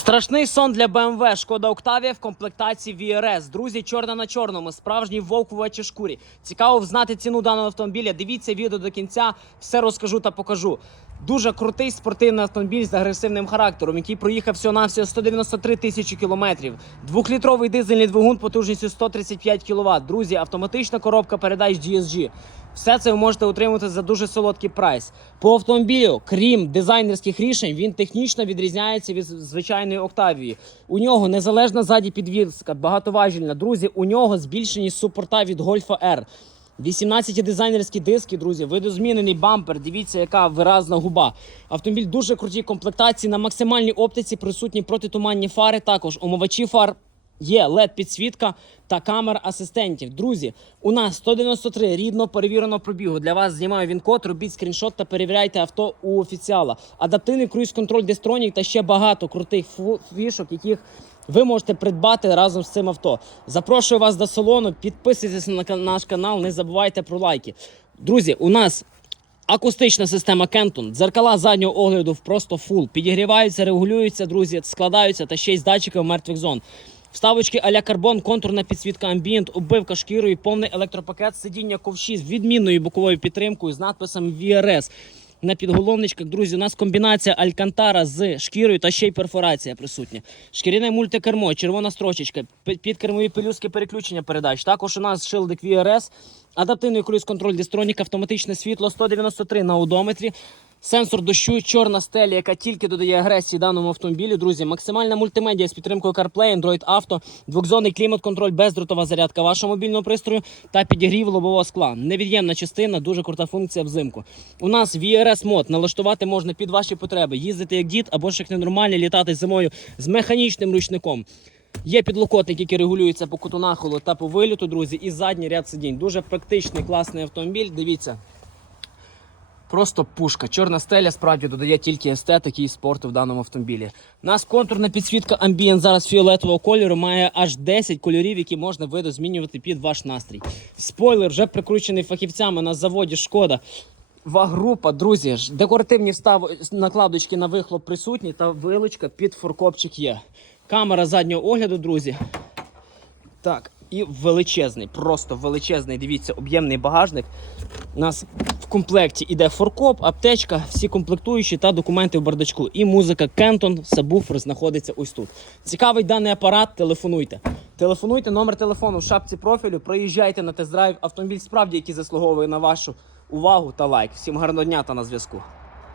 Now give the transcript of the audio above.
Страшний сон для BMW. Шкода Октавія в комплектації VRS. Друзі, чорна на чорному, справжній вовк в овечій шкурі. Цікаво взнати ціну даного автомобіля. Дивіться відео до кінця, все розкажу та покажу. Дуже крутий спортивний автомобіль з агресивним характером, який проїхав всього навсього 193 тисячі кілометрів. Двохлітровий дизельний двигун потужністю 135 кВт. Друзі, автоматична коробка передач DSG. Все це ви можете отримати за дуже солодкий прайс. По автомобілю, крім дизайнерських рішень, він технічно відрізняється від звичайної Октавії. У нього незалежна ззаді підвізка, багатоважільна. Друзі, у нього збільшені супорта від Гольфа R. 18 дизайнерські диски, друзі, видозмінений бампер. Дивіться, яка виразна губа. Автомобіль дуже крутій комплектації. На максимальній оптиці присутні протитуманні фари. Також омивачі фар. Є led підсвітка та камера асистентів. Друзі, у нас 193 рідно перевірено пробігу. Для вас знімаю він код, робіть скріншот та перевіряйте авто у офіціала. Адаптивний круїз-контроль Destronік та ще багато крутих фішок, яких ви можете придбати разом з цим авто. Запрошую вас до салону, підписуйтесь на наш канал, не забувайте про лайки. Друзі, у нас акустична система Кентон, дзеркала заднього огляду просто фул. Підігріваються, регулюються, друзі, складаються та ще й з датчиків мертвих зон. Вставочки а-ля карбон, контурна підсвітка амбієнт, оббивка шкірою, повний електропакет, сидіння ковші з відмінною боковою підтримкою з надписом VRS. На підголовничках, друзі, у нас комбінація алькантара з шкірою та ще й перфорація присутня. Шкіряне мультикермо, червона строчечка, пі- підкермові пелюстки переключення передач. Також у нас шилдик VRS, адаптивний круїз-контроль Distronік, автоматичне світло 193 на одометрі. Сенсор дощу, чорна стеля, яка тільки додає агресії даному автомобілю. Друзі, максимальна мультимедіа з підтримкою CarPlay, Android Auto, двохзонний клімат-контроль, бездротова зарядка вашого мобільного пристрою та підігрів лобового скла. Невід'ємна частина, дуже крута функція взимку. У нас VRS мод налаштувати можна під ваші потреби, їздити як дід або ж як ненормальний, літати зимою з механічним ручником. Є підлокотник, який регулюється по куту нахилу та по виліту, друзі, і задній ряд сидінь. Дуже практичний, класний автомобіль. Дивіться. Просто пушка. Чорна стеля справді додає тільки естетики і спорту в даному автомобілі. Нас контурна підсвітка амбієнт зараз фіолетового кольору має аж 10 кольорів, які можна видозмінювати під ваш настрій. Спойлер вже прикручений фахівцями на заводі Шкода. Вагрупа, друзі, декоративні встав... накладочки на вихлоп присутні та вилочка під форкопчик є. Камера заднього огляду, друзі. Так, і величезний, просто величезний, дивіться, об'ємний багажник. У нас комплекті іде форкоп, аптечка, всі комплектуючі та документи в бардачку. І музика Кентон, сабвуфер знаходиться ось тут. Цікавий даний апарат, телефонуйте. Телефонуйте, номер телефону в шапці профілю, Приїжджайте на тест-драйв. Автомобіль справді, який заслуговує на вашу увагу та лайк. Всім гарного дня та на зв'язку.